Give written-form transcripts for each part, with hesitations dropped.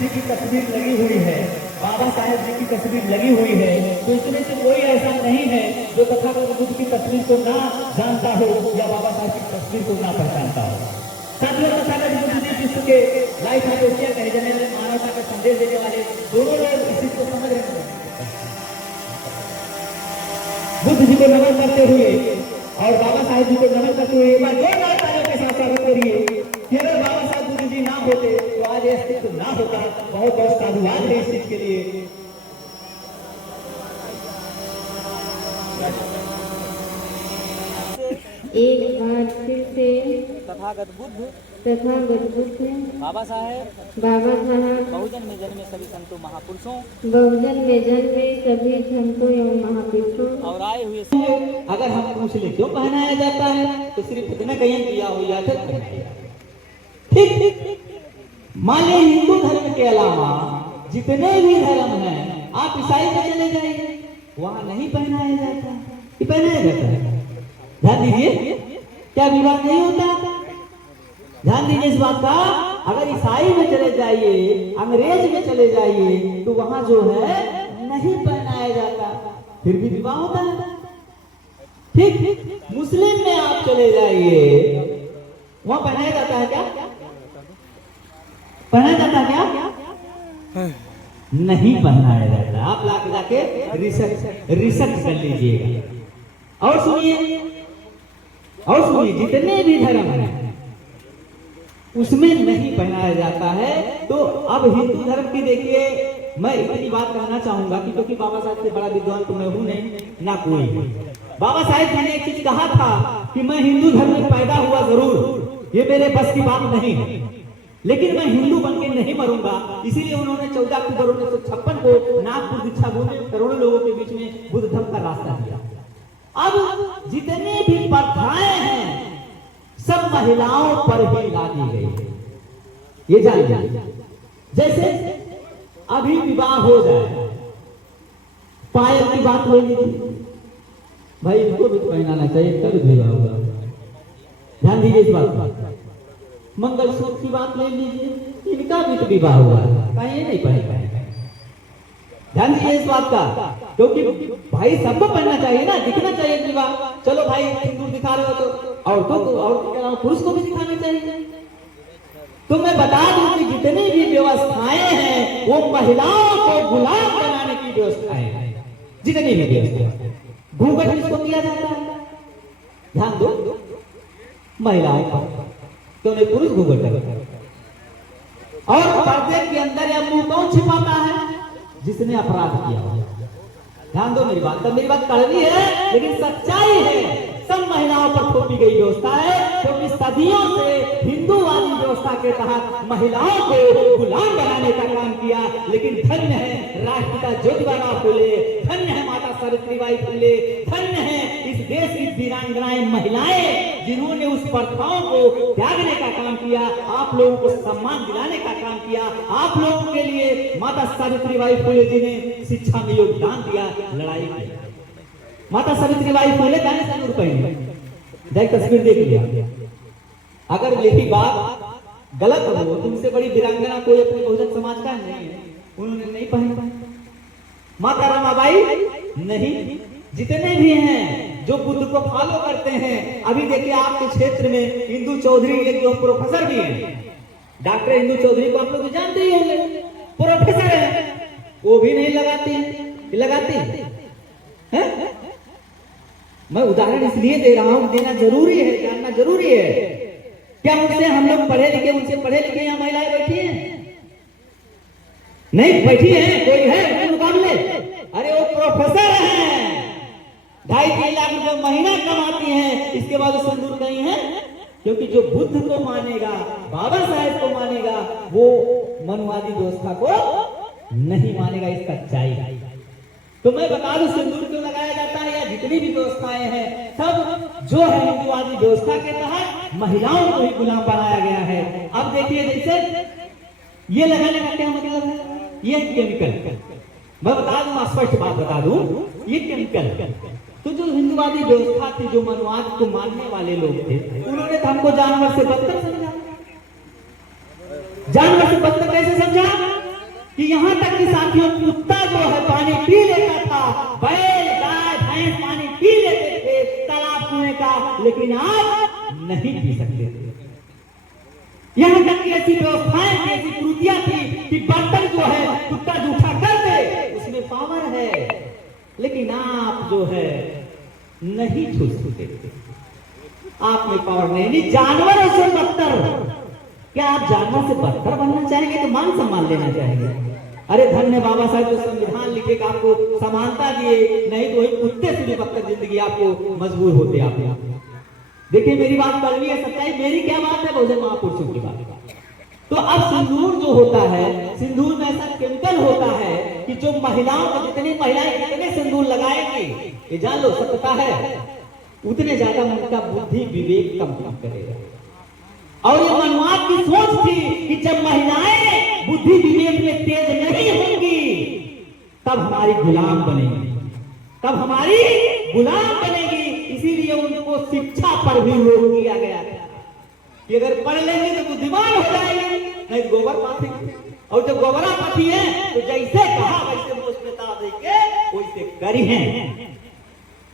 जी की तस्वीर लगी हुई है, बाबा साहेब जी की तस्वीर लगी हुई है, तो इसमें से कोई ऐसा नहीं है जो तथागत बुद्ध की तस्वीर को ना जानता हो या बाबा साहेब की तस्वीर को ना पहचानता हो। साथियों, तथागत बुद्ध जी विश्व के लाइफ एडोसिया कहे जाने वाले, मानवता का संदेश देने वाले दोनों लोग इस चीज को समझ रहे हैं। बुद्ध जी को नमन करते हुए और बाबा साहेब जी को नमन करते हुए एक बार जोरदार तालियों के साथ स्वागत करिए कि अगर बाबा साहेब बुद्ध जी ना होते तो आज ये अस्तित्व ना होता। बहुत बहुत साधुवाद है इस चीज के लिए। एक बार फिर से तथागत बुद्ध बाबा साहेब बहुजन में जन्मे सभी संतों महापुरुषों एवं महापुरुषों और आए हुए अगर हम पूछ ले क्यों पहनाया जाता है तो सिर्फ इतना कहीं किया हो या ठीक। मान लीजिए हिंदू धर्म के अलावा जितने भी धर्म हैं, आप ईसाई में चले जाइए, वहां नहीं पहनाया जाता, ये पहनाया जाता है। ध्यान दीजिए, क्या विवाद नहीं होता? ध्यान दीजिए इस बात का। अगर ईसाई में चले जाइए, अंग्रेज में चले जाइए, तो वहां जो है नहीं पहनाया जाता, फिर भी विवाह होता है। ठीक, मुस्लिम में आप चले जाइए, वहां पहनाया जाता है क्या? पहनाया जाता है क्या? नहीं पहनाया जाता। आप लाके जाके रिसर्च कर लीजिएगा। और सुनिए, जितने भी धर्म हैं उसमें नहीं पहनाया जाता है। तो अब हिंदू धर्म की देखिए, मैं इतनी बात कहना चाहूंगा कि क्योंकि बाबा साहब से बड़ा विद्वान तो मैं हूं नहीं, ना कोई। बाबा साहेब जी ने एक चीज कहा था कि मैं हिंदू धर्म में पैदा हुआ जरूर, ये मेरे बस की बात नहीं है, लेकिन मैं हिंदू बन के नहीं मरूंगा। इसीलिए उन्होंने 14 अक्टूबर 1956 को नागपुर दीक्षा भूमि में करोड़ों लोगों के बीच में बुद्ध धर्म का रास्ता दिया। अब जितने भी प्रथाएं हैं सब महिलाओं पर ही लादी गई है, ये जान लीजिए। जैसे अभी विवाह हो जाए, पायल की बात ले लीजिए, भाई इनको भी पहनाना चाहिए तब विवाह होगा। ध्यान दीजिए इस बात पर। मंगलसूत्र की बात ले लीजिए, इनका भी तो विवाह हुआ, कहीं नहीं पहन पाए। ध्यान दीजिए इस बात का, क्योंकि भाई सबको पहनना चाहिए ना, दिखना चाहिए विवाह। चलो भाई सिंदूर दिखा रहे हो तो औरतों को, औरतों के अलावा पुरुष को भी दिखानी चाहिए। तो मैं बता दूं कि जितनी भी व्यवस्थाएं हैं वो महिलाओं को गुलाम बनाने की व्यवस्थाएं हैं, जितनी भी व्यवस्थाएं। घूंघट किसको किया जाता है? ध्यान दो, महिलाओं का, तो नहीं पुरुष घूंघट करता है। और पर्दे के अंदर या मुंह कौन छिपाता है? जिसने अपराध किया हो। ध्यान दो मेरी बात, मेरी बात कड़वी है लेकिन सच्चाई है। सब महिलाओं पर थोपी गई व्यवस्था है, क्योंकि सदियों से हिंदूवादी व्यवस्था के तहत महिलाओं को गुलाम बनाने का काम किया। लेकिन धन्य है राष्ट्रपिता ज्योतिबा फुले, धन्य है माता सावित्रीबाई फुले, धन्य है इस देश की वीरांगनाएं महिलाएं जिन्होंने उस प्रथाओं को त्यागने का काम किया, आप लोगों को सम्मान दिलाने का काम किया। आप लोगों के लिए माता सावित्रीबाई फुले जी ने शिक्षा में योगदान दिया, लड़ाई की। माता सावित्रीबाई फुले का सिंदूर पहनी, देख तस्वीर देख लिया। अगर यही बात गलत हो, तुमसे बड़ी वीरांगना कोई अपने बहुजन समाज का नहीं है, उन्होंने नहीं पहना। माता रमाबाई नहीं, जितने भी हैं जो बुद्ध को फॉलो करते हैं। अभी देखिए आपके क्षेत्र में इंदु चौधरी एक जो प्रोफेसर भी हैं, डॉक्टर इंदु चौधरी को आप लोग जानते ही होंगे, प्रोफेसर है, वो भी नहीं लगाती है। मैं उदाहरण इसलिए दे रहा हूं, देना जरूरी है, जानना जरूरी है। क्या उनसे हम लोग पढ़े लिखे, उनसे पढ़े लिखे यहाँ महिलाएं बैठी हैं? नहीं बैठी हैं, कोई है उनके मुकाबले? अरे वो प्रोफेसर हैं, 2.5-3 लाख रुपए महीना कमाती हैं, इसके बाद सिंदूर कहीं है? क्योंकि जो बुद्ध को मानेगा, बाबा साहेब को मानेगा, वो मनुवादी व्यवस्था को नहीं मानेगा। इसका सच्चाई तो मैं बता दूं, सिंदूर क्यों लगाया जाता है या जितनी भी व्यवस्थाएं हैं सब जो है हिंदूवादी व्यवस्था के तहत महिलाओं को ही गुलाम बनाया गया है। अब देखिए जैसे ये लगाने का क्या मतलब है? ये केमिकल, मैं बता दूं, स्पष्ट बात बता दूं, ये केमिकल। तो जो हिंदूवादी व्यवस्था थी, जो मनुवाद को मानने वाले लोग थे, उन्होंने हमको जानवर से बदतर समझा। जानवर से बदतर कैसे समझा? कि यहाँ तक कि साथियों कुत्ता जो है पानी पी लेता था, बैल गाय भैंस पानी पी लेते थे तालाब कुएं का, लेकिन आज नहीं पी सकते थे। यहाँ तक कि ऐसी व्यवस्थाएं थी, ऐसी त्रुटियां थी कि बर्तन जो है कुत्ता जूठा कर दे, उसमें पावर है, लेकिन आप जो है नहीं छू सकते थे, आप में पावर नहीं। जानवरों से बदतर, क्या आप जानवर से बदतर बनना चाहेंगे तो मान सम्मान लेना चाहेंगे? अरे धन्य बाबा साहब जो संविधान लिखे का आपको समानता दिए, नहीं तो वही कुत्ते से भी बदतर जिंदगी आपको मजबूर होते आप। देखिए मेरी बात कड़वी है, सच्चाई मेरी क्या बात है, बहुजन महापुरुषों की बात। तो अब सिंदूर जो होता है, सिंदूर में ऐसा केमिकल होता है कि जो महिलाओं को, जितनी महिलाएं कितने सिंदूर लगाएंगी ये जान लो, सत्यता है, उतने ज्यादा उनका बुद्धि विवेक कम करेगा। और ये मनवाद की सोच थी कि जब महिलाएं बुद्धि विवेक में तेज नहीं होंगी तब हमारी गुलाम बनेगी, तब हमारी गुलाम बनेगी। इसीलिए उनको शिक्षा पर भी रोक दिया गया कि अगर पढ़ लेंगे तो बुद्धिमान हो जाएंगे, नहीं तो गोबर पाथेंगे। और जब गोबरा पाथी है तो जैसे कहा वैसे मुस्कुरा देके वैसे करी है।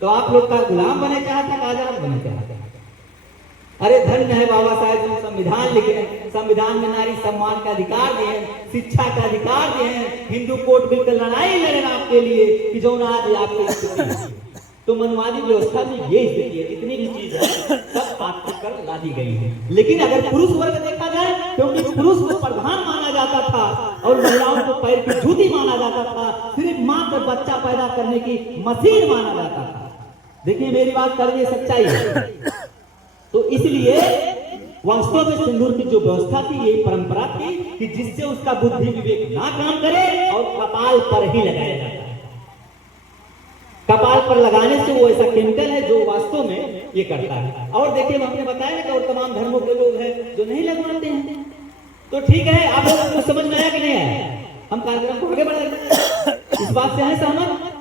तो आप लोग का गुलाम बने चाहते, आजाद बने चाहते? अरे धन्य है बाबा साहेब जो संविधान लिखे हैं, संविधान में नारी सम्मान का अधिकार दिए हैं, शिक्षा का अधिकार दिए हैं, हिंदू कोर्ट बिल पर लड़ाई लड़े आपके लिए कि जो आज आपकी स्थिति। तो मनवादी व्यवस्था में ये स्थिति है, जितनी भी चीज है सब पात्र कर ला दी गई है। लेकिन अगर पुरुष वर्ग देखा जाए, क्योंकि पुरुष को प्रधान माना जाता था और महिलाओं को पैर की जूती माना जाता था, सिर्फ मां को बच्चा पैदा करने की मशीन माना जाता था। देखिए मेरी बात करिए, सच्चाई है। तो इसलिए वास्तव में सिंदूर की जो व्यवस्था थी, ये परंपरा थी कि जिससे उसका बुद्धि विवेक ना काम करे और कपाल पर ही लगाया जाता है। कपाल पर लगाने से वो ऐसा केमिकल है जो वास्तव में ये करता है। और देखिए हमने बताया कि और तमाम धर्मों के लोग हैं जो नहीं लगवाते हैं। तो ठीक है, आप लोगों को समझ में आया कि नहीं आया? हम कार्यक्रम को आगे बढ़ाएंगे, इस बात से है सहमत?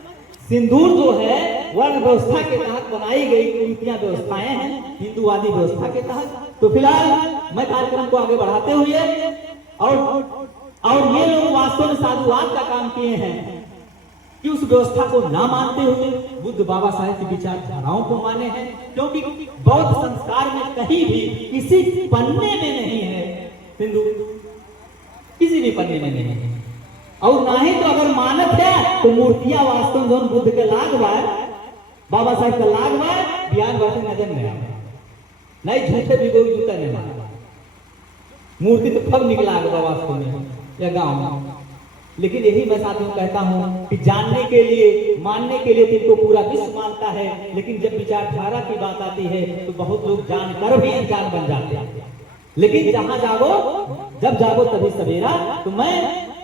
सिंदूर जो है वर्ण व्यवस्था के तहत बनाई गई नीतियां व्यवस्थाएं हैं, हिंदूवादी व्यवस्था के तहत। तो फिलहाल मैं कार्यक्रम को आगे बढ़ाते हुए और ये लोग वास्तव में साधुवाद का काम किए हैं कि उस व्यवस्था को ना मानते हुए बुद्ध बाबा साहेब की विचारधाराओं को माने हैं, क्योंकि बौद्ध संस्कार में कहीं भी किसी पन्ने में नहीं है सिंदूर, किसी भी पन्ने में नहीं है। और ना ही तो अगर मानत है तो मूर्तियां वास्तव में बुद्ध के लागवार, बाबा साहेब का लागवार बयान वर्ष नजर में आया, नहीं झूठे भी कोई जूता नहीं माना, मूर्ति तो फग निकला गया वास्तव में या गांव में। लेकिन यही मैं साथियों कहता हूं कि जानने के लिए, मानने के लिए इनको पूरा विश्व मानता है, लेकिन जब विचारधारा की बात आती है तो बहुत लोग जानकर भी अनजान बन जाते हैं। लेकिन जहां जागो, जब जागो तभी सवेरा। तो मैं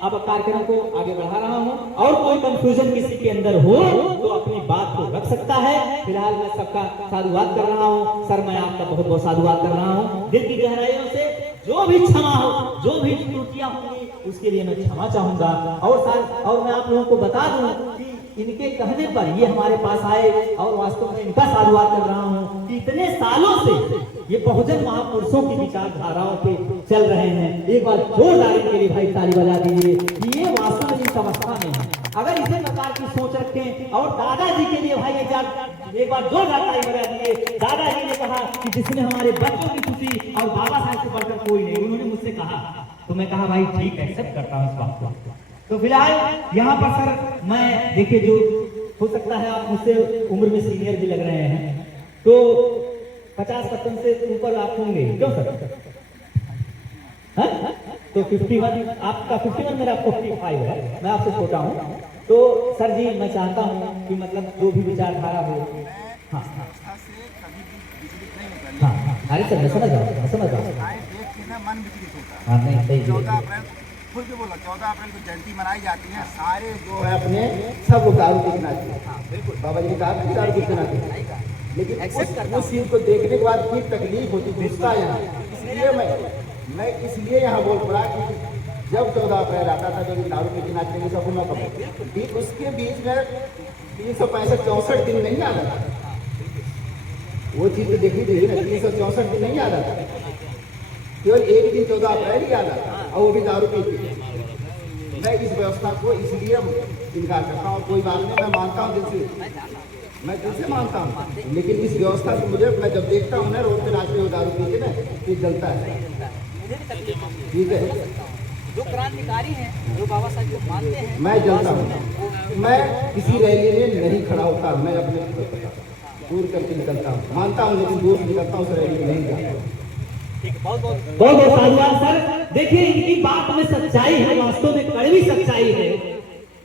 अब कार्यक्रम को आगे बढ़ा रहा हूं, और कोई कंफ्यूजन किसी के अंदर हो तो अपनी बात को रख सकता है। फिलहाल मैं सबका साधुवाद कर रहा हूं। सर मैं आपका बहुत बहुत साधुवाद कर रहा हूं, दिल की गहराइयों से। जो भी क्षमा हो, जो भी त्रुटियां होंगी उसके लिए मैं क्षमा चाहूंगा। और मैं आप लोगों को बता दूं कि इनके कहने पर ये हमारे पास आए और वास्तव में इनका साधुवाद कर रहा हूं कि इतने सालों से ये बहुजन महापुरुषों की विचारधाराओं पे चल रहे हैं। एक बार जोरदार के लिए भाई ताली बजा दीजिए कि ये वास्तव में इस अवस्था में है। अगर इसी प्रकार की सोच रखें, और दादाजी के लिए भाई एक बार जोरदार ताली बजा दीजिए। दादाजी ने कहा कि जिसने हमारे बच्चों की खुशी और बाबा साहब से बढ़कर कोई नहीं, उन्होंने मुझसे कहा, तो मैं कहा भाई ठीक है, एक्सेप्ट करता हूँ इस बात को। तो फिलहाल यहाँ पर सर मैं देखिए, जो हो सकता है आप मुझसे उम्र में सीनियर भी लग रहे हैं, तो 50-55 से ऊपर आप होंगे, क्यों सर? तो 51, आपका 51, मेरा 45 है, मैं आपसे छोटा हूँ। तो सर जी मैं चाहता हूँ कि मतलब जो भी विचारधारा हो, हाँ अरे सर मैं समझ रहा हूँ, हाँ नहीं सही। 14 अप्रैल खुल के बोला, 14 अप्रैल को जयंती मनाई जाती है, सारे जो है अपने सब लोग दारू पीना चाहिए। बिल्कुल बाबा जी ने कहा कि दारू पीना चाहिए, लेकिन उस चीज को देखने के बाद की तकलीफ होती, गुस्सा यहाँ। इसलिए मैं इसलिए यहाँ बोल पड़ा कि जब 14 अप्रैल आता था तो दारू पीना चाहिए सब ना कहो, उसके बीच में 365-64 दिन नहीं आता था। वो चीज तो देखी थी ना, 364 दिन नहीं आता था, केवल एक दिन 14 अप्रैल ही आता था, और वो भी दारू पी के। मैं इस व्यवस्था को इसलिए इनकार करता हूँ। कोई बात नहीं, मैं मानता हूँ दिल से, मैं दिल से मानता हूँ, लेकिन इस व्यवस्था से मुझे, मैं जब देखता हूँ ना रोड पे नाचते हुए दारू पी के ना, ये जलता है। मुझे भी तकलीफ होती है। ठीक है, जो क्रांतिकारी हैं, जो बाबा साहब को मानते हैं, मैं जलता हूँ। मैं किसी रैली में नहीं खड़ा होता, मैं अपने दूर करके निकलता हूँ, मानता हूँ, लेकिन दूर निकलता हूँ, उस रैली में नहीं जाता। ठीक है, बहुत बहुत बहुत बहुत साधुवाद सर। देखिए इनकी बात में सच्चाई है, वास्तव में कड़वी सच्चाई है।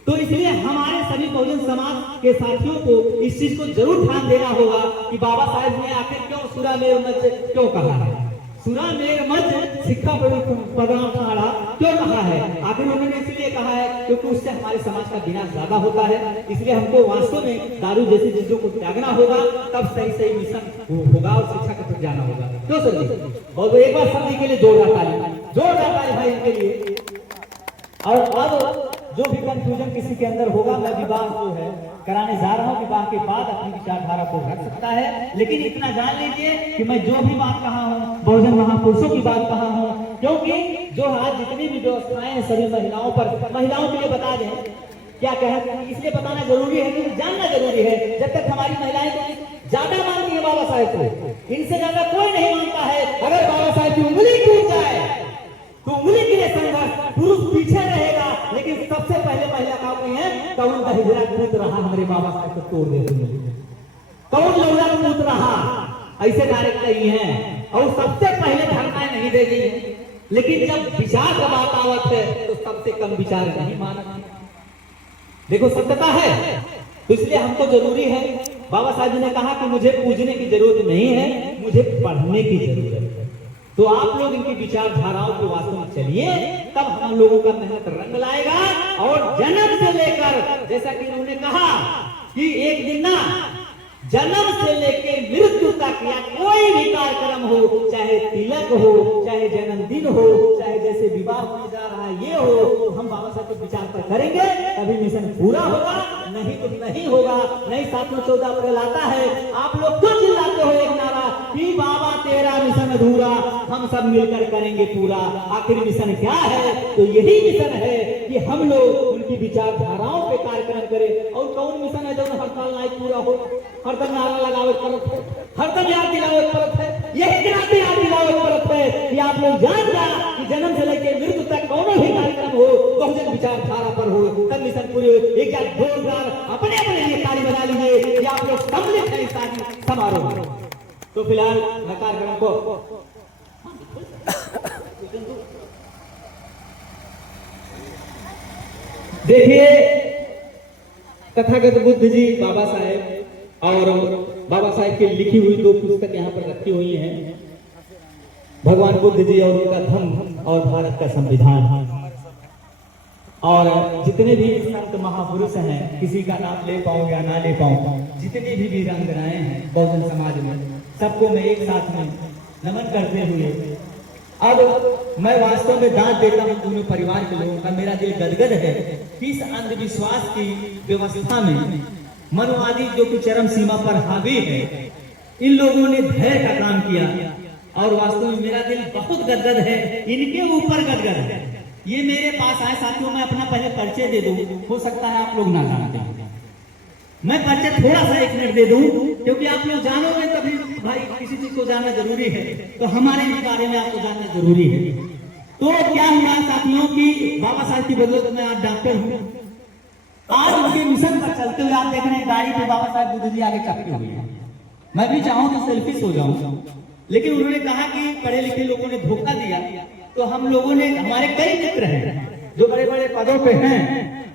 तो इसलिए हमारे सभी बहुजन समाज के साथियों को इस चीज को जरूर ध्यान देना होगा कि बाबा साहेब ने आखिर क्यों सुरा मेर मज क्यों कहा है, सुरा मेर मज सिक्खा प्रदान खाड़ा क्यों कहा है। आखिर उन्होंने इसलिए कहा है क्योंकि उससे हमारे समाज का विनाश ज्यादा होता है। इसलिए हमको वास्तव में दारू जैसी चीजों को त्यागना होगा, तब सही सही मिशन होगा और शिक्षा के प्रति जाना होगा। क्यों सर जी? और एक बार सभी के लिए जोरदार ताली भाई इनके लिए। और अब जो भी कंफ्यूजन किसी के अंदर होगा, मैं विवाह जो है कराने जा रहा हूँ, विवाह के बाद अपनी विचारधारा को रख सकता है। लेकिन इतना जान लीजिए कि मैं जो भी बात कहा हूँ बहुजन महापुरुषों की बात कहा हूँ, क्योंकि जो आज जितनी भी व्यवस्थाएं हैं सभी महिलाओं पर, महिलाओं के लिए बता दें क्या कहते हैं, इसलिए बताना जरूरी है क्योंकि जानना जरूरी है। जब तक हमारी महिलाएं तो ज्यादा मानती है बाबा साहेब को, इनसे ज्यादा कोई नहीं मानता है। अगर बाबा साहेब की उंगली टूट जाए तो उंगली के लिए संघर्ष, पुरुष पीछे रहेगा, लेकिन सबसे पहले महिला काम नहीं है कौन का हिजरा कूद रहा हमारे बाबा साहब को तोड़ देते, कौन लौड़ा कूद रहा, ऐसे डायरेक्ट नहीं है। और सबसे पहले धरनाएं नहीं देगी, लेकिन जब विचार का बात आवत है तो सबसे कम विचार नहीं मानते। देखो सत्यता है, तो इसलिए हमको जरूरी है। बाबा साहब जी ने कहा कि मुझे पूजने की जरूरत नहीं है, मुझे पढ़ने की जरूरत है। तो आप लोग इनकी विचारधाराओं को वास्तव में चलिए, तब हम लोगों का मेहनत रंग लाएगा। और जन्म से लेकर, जैसा कि उन्होंने कहा कि एक दिन ना जन्म से लेकर मृत्यु तक या कोई भी कार्यक्रम हो, चाहे तिलक हो, चाहे जन्मदिन हो, चाहे जैसे विवाह होने जा रहा है ये हो, तो हम बाबा साहब के विचार पर करेंगे, तभी मिशन पूरा होगा, नहीं तो नहीं होगा। नहीं 714 अप्रैल आता है, आप लोग क्यों चिल्लाते हो एक नारा कि बाबा तेरा मिशन अधूरा, हम सब मिलकर करेंगे पूरा। आखिर मिशन क्या है? तो यही मिशन है कि हम लोग उनकी विचारधाराओं पे कार्यक्रम करें। और कौन मिशन है जो हर साल नहीं पूरा हो, हरदम नारा लगाओ एक तरफ है, हरदम याद दिलाओ एक तरफ है, यही गिराते याद दिलाओ एक तरफ है कि आप लोग जान जा कि जन्म से लेकर मृत्यु तक कौन भी कार्यक्रम हो बहुजन विचारधारा पर हो, तब मिशन पूरी हो। एक या दो अपने अपने लिए ताली बजा लीजिए कि आप लोग सम्मिलित हैं इस समारोह में। तो फिलहाल मैं कार्यक्रम को देखिए, तथागत बुद्ध जी, बाबा साहेब और बाबा साहेब की लिखी हुई 2 पुस्तक यहाँ पर रखी हुई हैं, भगवान बुद्ध जी और उनका धम्म और भारत का संविधान। और जितने भी संत महापुरुष हैं, किसी का नाम ले पाऊं या ना ले पाऊं, जितनी भी वीरांगनाएं हैं बहुजन समाज में, सबको मैं एक साथ में नमन करते हुए अब मैं वास्तव में दाद देता हूं दोनों परिवार के लोगों का। मेरा दिल गदगद है कि इस अंधविश्वास की व्यवस्था में मनोवादी जो कि चरम सीमा पर हावी है, इन लोगों ने धैर्य का काम किया और वास्तव में मेरा दिल बहुत गदगद है, इनके ऊपर गदगद है। ये मेरे पास आए साथियों, मैं अपना पहले परिचय दे दूं, हो सकता है आप लोग ना जानते हैं। मैं परिचय थोड़ा सा 1 मिनट दे दूं, क्योंकि आप लोग जानोगे तभी भाई किसी चीज को जानना जरूरी है, तो हमारे भी बारे में आपको जानना जरूरी है। तो क्या हुआ साथियों की बाबा साहब की बदौलत मैं आज डॉक्टर हूँ। आज उनके मिशन पर चलते हुए आप देख रहे हैं गाड़ी पे बाबा साहब बुद्ध जी आगे चपके हुए हैं। मैं भी चाहूं तो सेल्फिश हो जाऊं, लेकिन उन्होंने कहा कि पढ़े लिखे लोगों ने धोखा दिया, तो हम लोगों ने, हमारे कई मित्र हैं जो बड़े बड़े पदों पे हैं,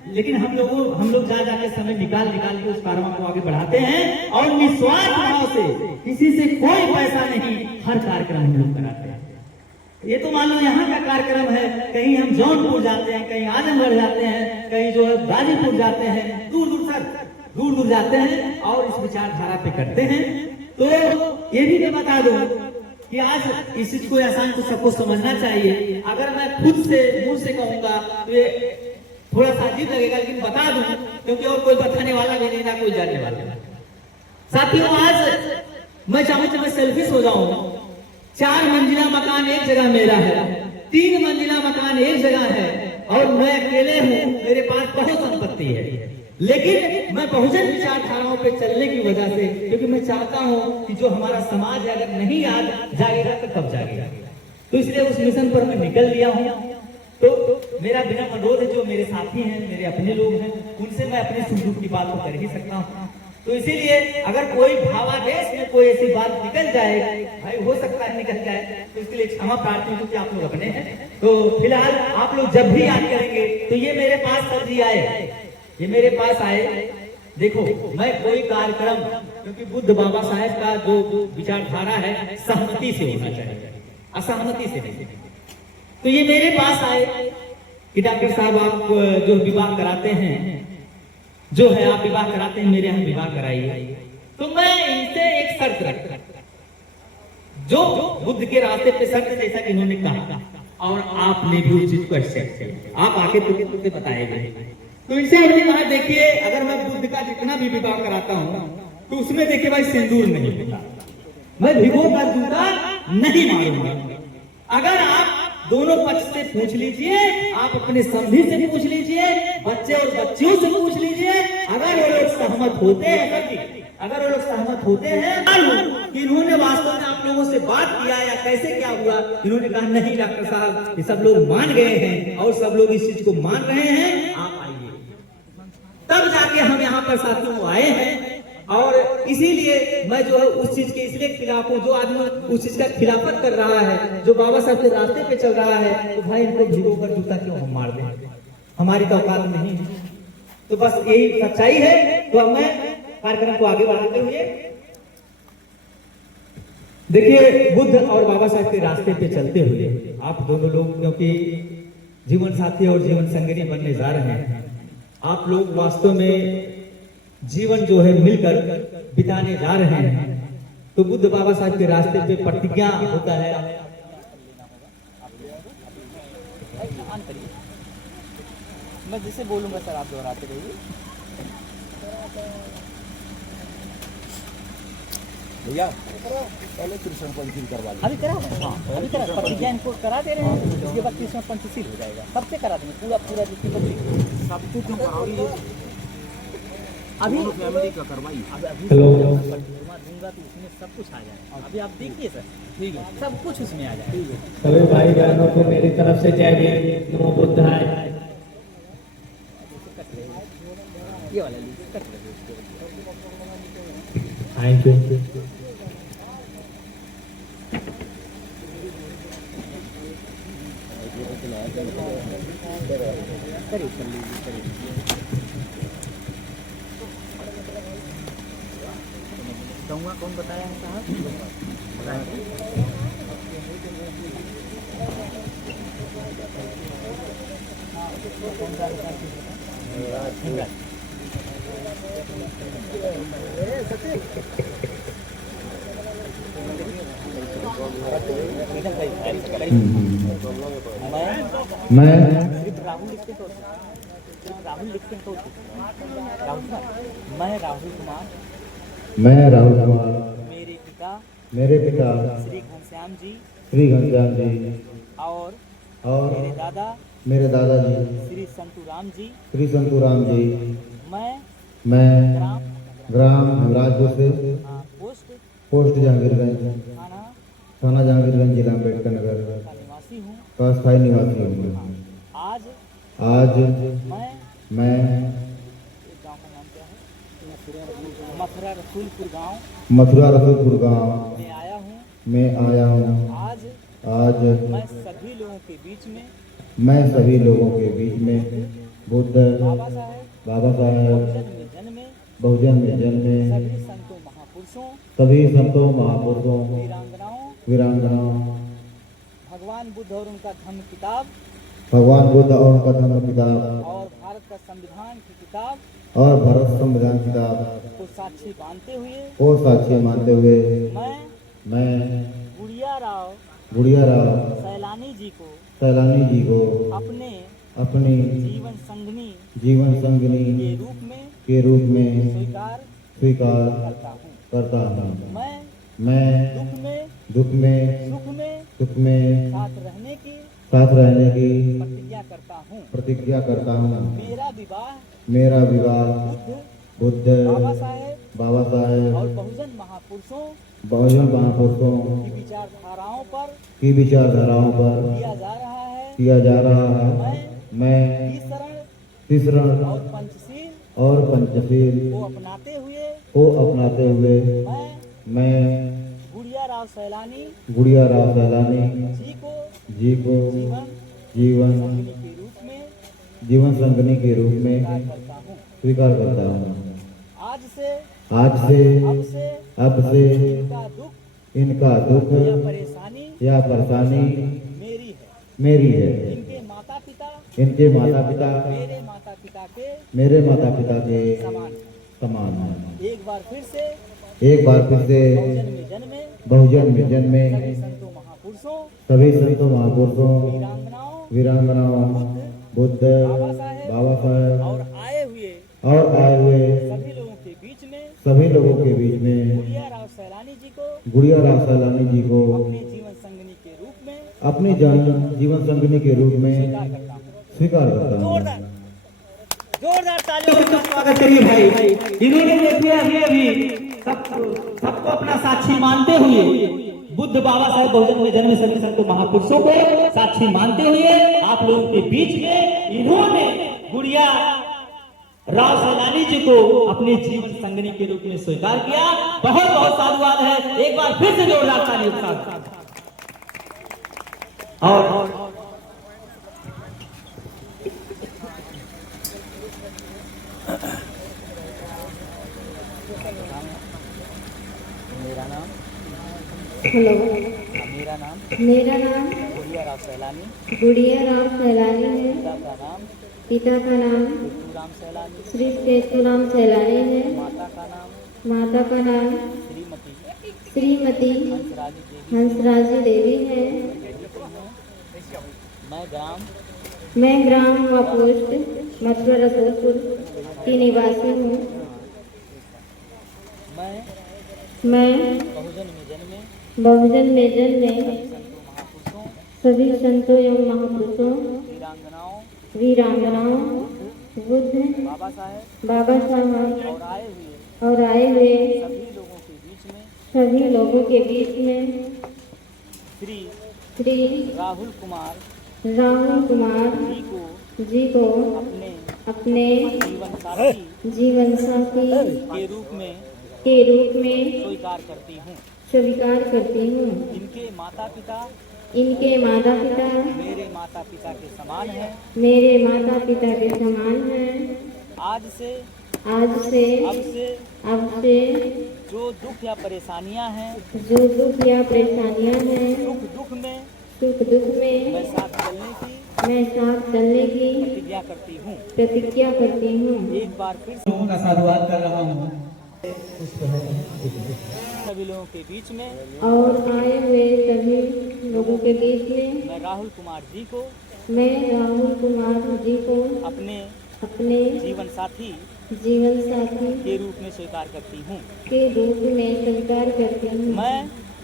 लेकिन हम लोग जा जाके समय निकाल के उस कार्यक्रम को आगे बढ़ाते हैं और निस्वार्थ भाव से, किसी से कोई पैसा नहीं, हर कार्यक्रम हम लोग कराते हैं। ये तो मान लो यहाँ का कार्यक्रम है, कहीं हम जौनपुर जाते हैं, कहीं आजमगढ़ जाते हैं, कहीं जो है गाजीपुर जाते हैं, दूर दूर जाते हैं और इस विचारधारा पे करते हैं। तो ये भी मैं बता दूं कि आज इस चीज को आसान को सबको समझना चाहिए। अगर मैं खुद से मुंह से कहूंगा तो ये थोड़ा सा अजीब लगेगा, लेकिन बता दूं क्योंकि और कोई बताने वाला भी नहीं, ना कोई जानने वाला। साथियों, आज मैं चाहूं तो मैं सेल्फिश हो जाऊं। 4 मंजिला मकान एक जगह मेरा है, 3 मंजिला मकान एक जगह है और मैं अकेले हूँ, मेरे पास बहुत संपत्ति है, लेकिन मैं बहुजन विचारधाराओं पे चलने की वजह से, क्योंकि मैं चाहता हूँ कि जो हमारा समाज है अगर नहीं आज जागेगा तो कब जागेगा, तो इसलिए उस मिशन पर मैं निकल लिया हूँ। तो मेरा बिना अनुरोध है, जो मेरे साथी हैं, मेरे अपने लोग हैं, उनसे मैं अपने सुख दुख की बात तो कर ही सकता हूँ। तो इसीलिए अगर कोई भावावेश में कोई ऐसी बात निकल जाए, भाई हो सकता है निकल जाए, तो इसके लिए क्षमा प्रार्थी हूँ कि आप लोग अपने हैं। तो फिलहाल आप लोग जब भी याद करेंगे तो ये मेरे पास सर जी आए, ये मेरे पास आए। देखो मैं कोई कार्यक्रम, क्योंकि बुद्ध बाबा साहेब का जो विचारधारा है सहमति से होना चाहिए, असहमति से नहीं। तो ये मेरे पास आए कि डॉक्टर साहब आप जो विवाह कराते हैं, जो है आप विवाह कराते हैं, मेरे यहाँ विवाह कराइए। तो मैं इनसे एक शर्त रखता, जो बुद्ध के रास्ते पे शर्त, जैसा कि इन्होंने कहा और आपने भी उस चीज को एक्सेप्ट किया, आप आके तुझे बताएंगे। तो इनसे हमने कहा देखिए अगर मैं बुद्ध का जितना भी विवाह कराता हूँ तो उसमें देखिए भाई सिंदूर नहीं होता, मैं भिगो कर जूता नहीं मारूंगा। अगर आप दोनों पक्ष से पूछ लीजिए, आप अपने समधी से पूछ लीजिए, बच्चे और बच्चियों से पूछ लीजिए, अगर वो लोग सहमत होते हैं, अगर वो लोग सहमत होते हैं कि इन्होंने वास्तव में आप लोगों से बात किया या कैसे क्या हुआ, इन्होंने कहा नहीं डॉक्टर साहब ये सब लोग मान गए हैं और सब लोग इस चीज को मान रहे हैं, आप आइए। तब जाके हम यहाँ पर साथियों आए हैं। और इसीलिए मैं जो है उस चीज के इसलिए खिलाफ हूँ, जो आदमी उस चीज का खिलाफत कर रहा है, जो बाबा साहब के रास्ते पे चल रहा है, तो भाई इनको भिगो कर जूता क्यों हम मार दें, हमारी तो औकात नहीं है। तो बस यही सच्चाई है। तो अब मैं कार्यक्रम को आगे बढ़ाते हुए, देखिए बुद्ध और बाबा साहब के रास्ते पे चलते हुए आप दोनों लोग, क्योंकि जीवन साथी और जीवन संगिनी बनने जा रहे हैं, आप लोग वास्तव में जीवन जो है मिलकर बिताने जा रहे हैं। तो बुद्ध बाबा साहब के रास्ते पे प्रतिज्ञा होता है, मैं जिसे बोलूंगा सर आप दोहराते रहिए। भैया पहले कृष्ण पंचशील करवा लीजिए। अभी करा, हाँ अभी करा, प्रतिज्ञा इनको करा दे रहे हैं, इसके बाद कृष्ण पंचशील हो जाएगा, सबसे करा देंगे पूरा जितनी बच्ची सब कुछ कराओगे, अभी फैमिली का करवाइए। हेलो दूंगा तो उसमें सब कुछ आ जाएगा। अभी आप देखिए सर, ठीक है, सब कुछ उसमें आ जाएगा। सभी भाई बहनों को मेरी तरफ से जय भीम, नमो बुद्धाय। ये वाला लीजिए, कट लीजिए। Thank you. कहूँगा कौन बताया है साहब, कौन सा मैं राहुल लिखते तो राहुल लिखते तो राहुल सर, मैं राहुल कुमार, मेरे पिता श्री घनश्याम जी और मेरे दादाजी श्री संतूराम जी, मैं ग्राम राजपुर से पोस्ट जहांगीरगंज, थाना जहांगीरगंज, जिला अम्बेडकर नगर का स्थायी निवासी हूँ। आज मैं मथुरा रसूलपुर गांव में आया हूँ। आज मैं सभी लोगों के बीच में बुद्ध बाबा साहेब बहुजन में जन्मे सभी संतों महापुरुषों वीरांगनाओं, भगवान बुद्ध और उनका धर्म किताब और भारत का संविधान की किताब को साक्षी मानते हुए मैं बुढ़िया राव सैलानी जी को अपनी जीवन संगिनी के रूप में स्वीकार करता हूँ। मैं दुख में साथ साथ रहने की प्रतिज्ञा करता हूँ। मेरा विवाह बुद्ध बाबा साहेब बाबा साहेब और बहुजन महापुरुषों बहुजन महापुरुषों की विचारधाराओं पर किया जा रहा है। मैं तीसरा और पंचशील को अपनाते हुए मैं गुड़िया राव सैलानी जी को जीवन संगनी के रूप में स्वीकार करता हूँ। आज से अब से इनका दुख या परेशानी मेरी है। इनके माता पिता मेरे माता पिता के समान है। एक बार फिर से बहुजन में जन्मे सभी संतों महापुरुषों वीरांगनाओं बुद्ध बाबा साहेब और आए हुए सभी लोगों के बीच में गुड़िया राव सैलानी जी को अपने जीवन संगनी के रूप में स्वीकार करता हूँ। जोरदार तालियों तो स्वागत करिए भाई। इन्होंने देखिए अभी सबको अपना साक्षी मानते हुए बुद्ध बाबा साहेब बहुजन में जन्मे सभी संतों महापुरुषों को साक्षी मानते हुए आप लोगों के बीच में इन्होंने गुड़िया राव सैलानी जी को अपने जीवन संगनी के रूप में स्वीकार किया। बहुत बहुत साधुवाद है। एक बार फिर से जोरदार तालियों के साथ। और हेलो, मेरा नाम गुड़िया राव सैलानी है। पिता का नाम श्री सेतुराम सैलानी है। माता का नाम श्रीमती हंसराजी देवी है। मैं ग्राम व पोस्ट मथुरा रसूलपुर की निवासी हूँ। मैं बहुजन में जन्मे सभी संतों एवं महापुरुषों वीरांगनाओं बुद्ध बाबा साहब और आए हुए सभी लोगों के बीच में श्री राहुल कुमार जी को अपने जीवन साथी के रूप में स्वीकार करती हूँ। इनके माता पिता मेरे माता पिता के समान हैं। आज से अब से जो दुख या परेशानियां हैं सुख दुख में मैं साथ चलने की प्रतिज्ञा करती हूँ। एक बार फिर से लोगों का साधुवाद कर रहा हूँ। सभी लोगों के बीच में और आए हुए सभी लोगों के बीच में मैं राहुल कुमार जी को अपने जीवन साथी के रूप में स्वीकार करती हूँ।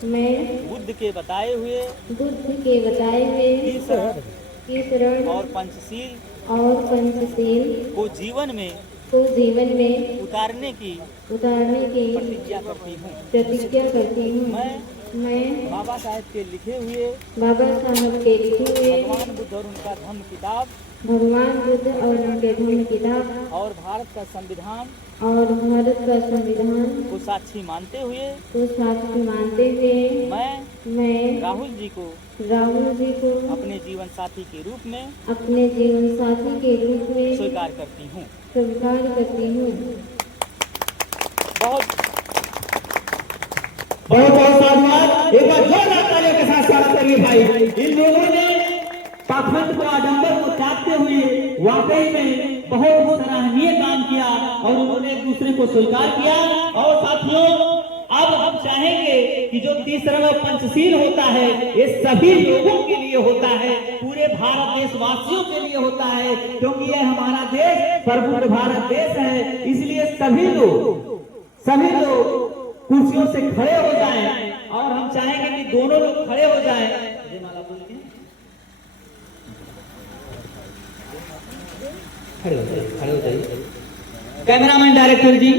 मैं बुद्ध के बताए हुए तीसरण और पंचशील को जीवन में उतारने की प्रतिज्ञा करती हूँ। मैं बाबा साहेब के लिखे हुए भगवान बुद्ध और उनका धम्म किताब और भारत का संविधान को साक्षी मानते हुए मैं राहुल जी को अपने जीवन साथी के रूप में स्वीकार करती हूँ। बहुत साधुवाद। एक बार जोरदार तालियों के साथ स्वागत करिए भाई। इन लोगों ने पाखंड को आडंबर को त्यागते हुए वाकई में बहुत सराहनीय काम किया और उन्होंने एक दूसरे को स्वीकार किया। और साथियों अब हम चाहेंगे कि जो तीसरा और पंचशील होता है ये सभी लोगों के लिए होता है, पूरे भारत देशवासियों के लिए होता है, क्योंकि यह हमारा देश प्रभुत्व भारत देश है। इसलिए सभी लोग कुर्सियों से खड़े हो जाएं और हम चाहेंगे कि दोनों लोग खड़े हो जाएं। खड़े हो जाइए। कैमरामैन डायरेक्टर जी,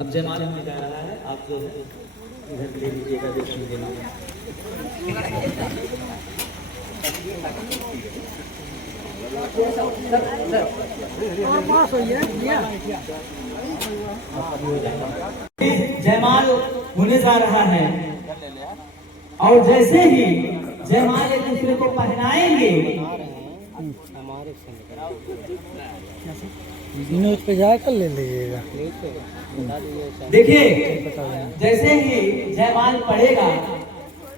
अब जयमाल होने जा रहा है, आप जो है इधर ले लीजिएगा, दर्शन देना। जयमाल होने जा रहा है और जैसे ही जयमाल एक दूसरे को पहनाएंगे, न्यूज पे जाकर ले लीजिएगा। देखिए जैसे ही जयमाल पड़ेगा,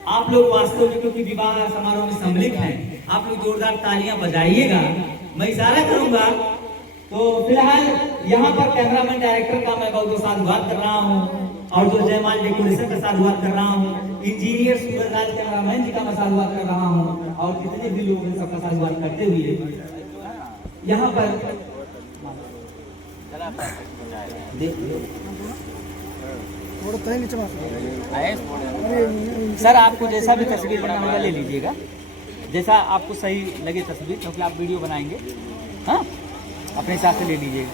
आप लोग वास्तव में क्योंकि विवाह समारोह में सम्मिलित हैं, आप लोग जोरदार तालियां बजाइएगा। मैं इशारा करूंगा तो फिलहाल यहाँ पर कैमरामैन डायरेक्टर का मैं बहुत बहुत साधुवाद कर रहा हूँ, और जो जयमाल डेकोरेशन का साधुवाद कर रहा हूँ, इंजीनियर सूरजलाल कैमरामैन जी का मैं साधुवाद कर रहा हूँ, और जितने भी लोग हैं सबका साधुवाद करते हुए यहाँ पर सर आपको जैसा भी तस्वीर बनाना होगा ले लीजिएगा, जैसा आपको सही लगे तस्वीर, क्योंकि आप वीडियो बनाएंगे। हाँ, अपने हिसाब से ले लीजिएगा।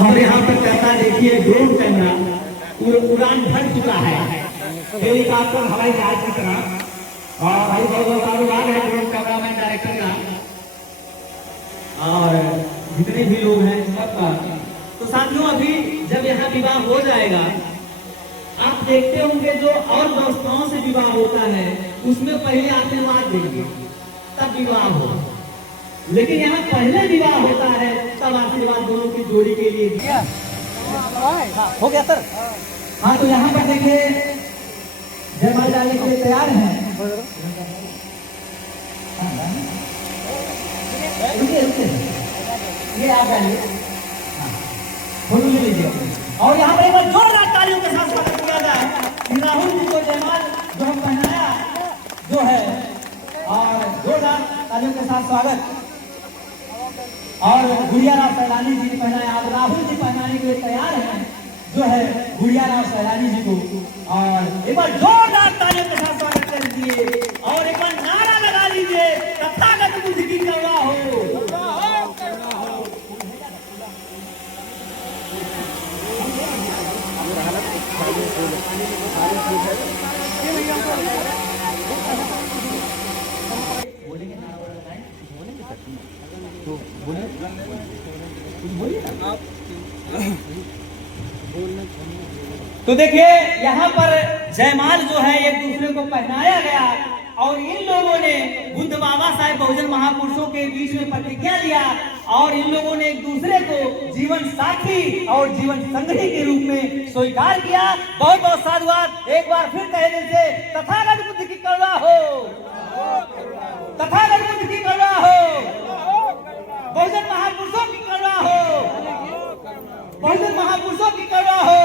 और यहाँ पर कैमरा देखिए, ड्रोन कैमरा उड़ान भर चुका है, हेलीकॉप्टर हवाई जहाज की तरह। और भाई बहुत बहुत धन्यवाद है ड्रोन कैमरामैन डायरेक्टर का और जितने भी लोग हैं सबका। तो साथियों, अभी जब यहाँ विवाह हो जाएगा, आप देखते होंगे जो और व्यवस्थाओं से विवाह होता है उसमें पहले आशीर्वाद देंगे तब विवाह हो, लेकिन यहाँ पहले विवाह होता है तब आशीर्वाद दोनों की जोड़ी के लिए दिया। हो गया सर। हाँ, तो यहाँ पर देखिए जयमाल डालने के लिए तैयार हैं। ये आप डालिए, फोटो ले लीजिए। और यहाँ पर एक बार जोरदार तालियों के साथ स्वागत किया जाए कि राहुल जी को जयमाल जो हम पहनाया जो है, और जोरदार तालियों के साथ स्वागत। और गुड़िया राव सैलानी जी ने पहनाया, अब राहुल जी पहनाने के लिए तैयार हैं जो है गुड़िया राव सैलानी जी को। और एक बार जोरदार तालियों के साथ स्वागत कर दीजिए और एक बार नारा लगा लीजिए, तथागत बुद्धि की करुणा हो। तो देखिए यहाँ पर जयमाल जो है एक दूसरे को पहनाया गया और इन लोगों ने बुद्ध बाबा साहेब बहुजन महापुरुषों के बीच में प्रतिज्ञा लिया और इन लोगों ने एक दूसरे को जीवन साथी और जीवन संगी के रूप में स्वीकार किया। बहुत बहुत साधुवाद। एक बार फिर कहे दिल से, तथागत बुद्ध की करुणा हो, तथागत बुद्ध की करुणा हो, बहुजन महापुरुषों की करुणा हो, बहुजन महापुरुषों की करुणा हो,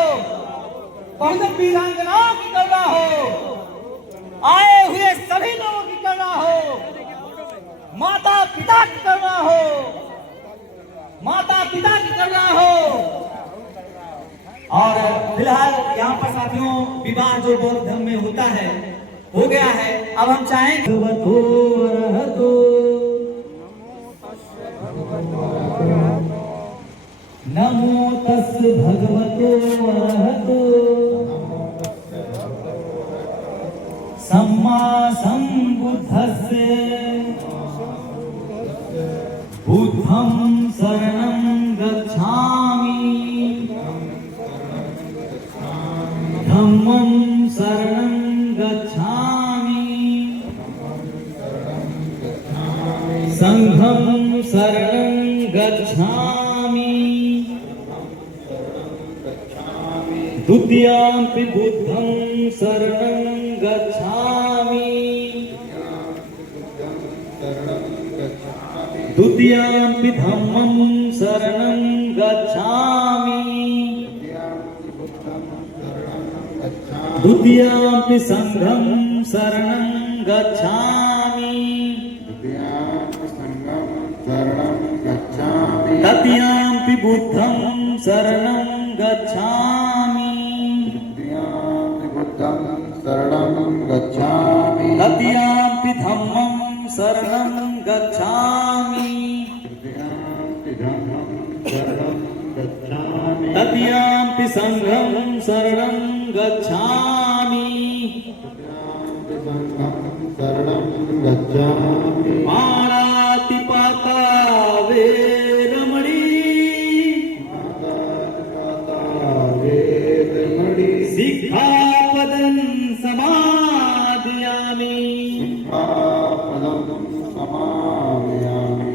बहुजन वीरांगनाओं की करुणा हो, आए हुए सभी लोगों की करुणा हो, माता पिता की करुणा हो, माता पिता की करुणा हो। और फिलहाल यहाँ पर साथियों विवाह जो बौद्ध धर्म में होता है हो गया है। अब हम चाहेंगे नमो तस् भगवतो अरहतो सम्मा सम्बुद्धस्य बुद्धं शरणं गच्छामि धम्मं शरणं गच्छामि संघं शरणं गच्छामि द्वितीयंपि बुद्धं शरणं गच्छामि द्वितीयंपि धम्मं शरणं गच्छामि द्वितीयंपि संघं शरणं गच्छामि तृतीयंपि बुद्धं शरणं गच्छामि तृतीयंपि धम्मं शरणं गच्छामि तदीयं संघं शरणं गच्छामि पाणातिपाता वेरमणि सिक्खापदं समादयामि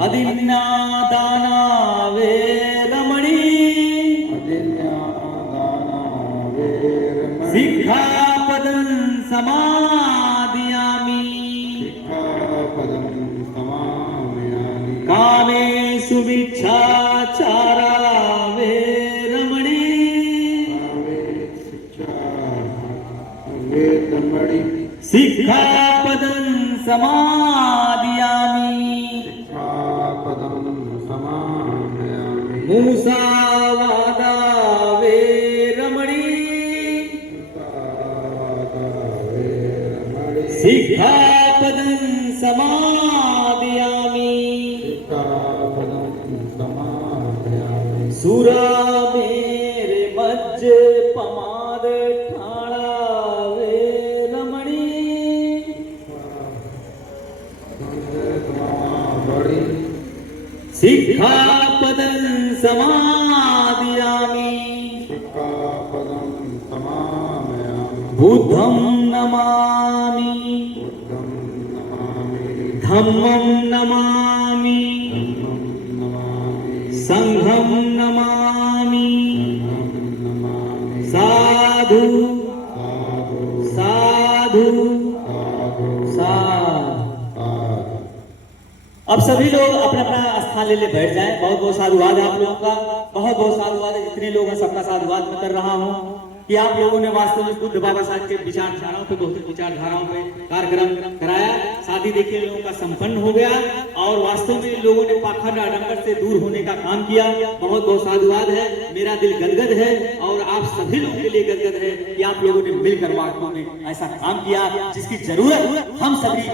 अदिन्नादाना वेरमणि सिक्खापदं समादयामि कामेषु मिच्छाचारा वेरमणि सिक्खापदं समादयामि मूसावादा वेरमणि सिक्खापदं समादयामि सुरा मेरे मज्ज पमाद ठाणा वेरमणि सिक्खापदं समादयामि बुद्धं नमामि धम्मं नमामि संघं नमामि साधु साधु साधु। अब सभी लोग अपना अपना स्थान ले बैठ जाएं। बहुत बहुत साधुवाद है आप लोगों का, बहुत बहुत साधुवाद है। जितने लोग हैं सबका साधुवाद मैं कर रहा हूँ कि आप लोगों ने वास्तव में बुद्ध बाबा साहब के विचारधाराओं पे, बहुत विचारधाराओं पे कार्यक्रम कराया। शादी देखिए लोगों का संपन्न हो गया और वास्तव में लोगों ने पाखंड आडंबर से दूर होने का काम किया। बहुत बहुत साधुवाद है। मेरा दिल गदगद है और आप सभी लोगों के लिए गदगद है कि आप लोगों ने मिलकर वास्तव में ऐसा काम किया जिसकी जरूरत हम सभी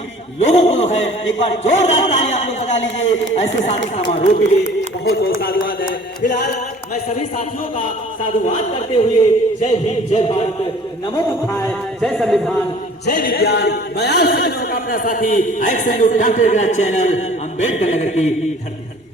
लोगों को है। एक बार जोरदार ताली आप लोग बजा लीजिए ऐसे शादी समारोह के लिए। बहुत बहुत साधुवाद है। फिलहाल मैं सभी साथियों का साधुवाद करते हुए जय हिंद, जय भारत, नमो बुद्धाय, जय संविधान, जय विज्ञान, मैं आप सभी लोगों का अपना साथी एक्शन चैनल अम्बेडकर नगर की धरती।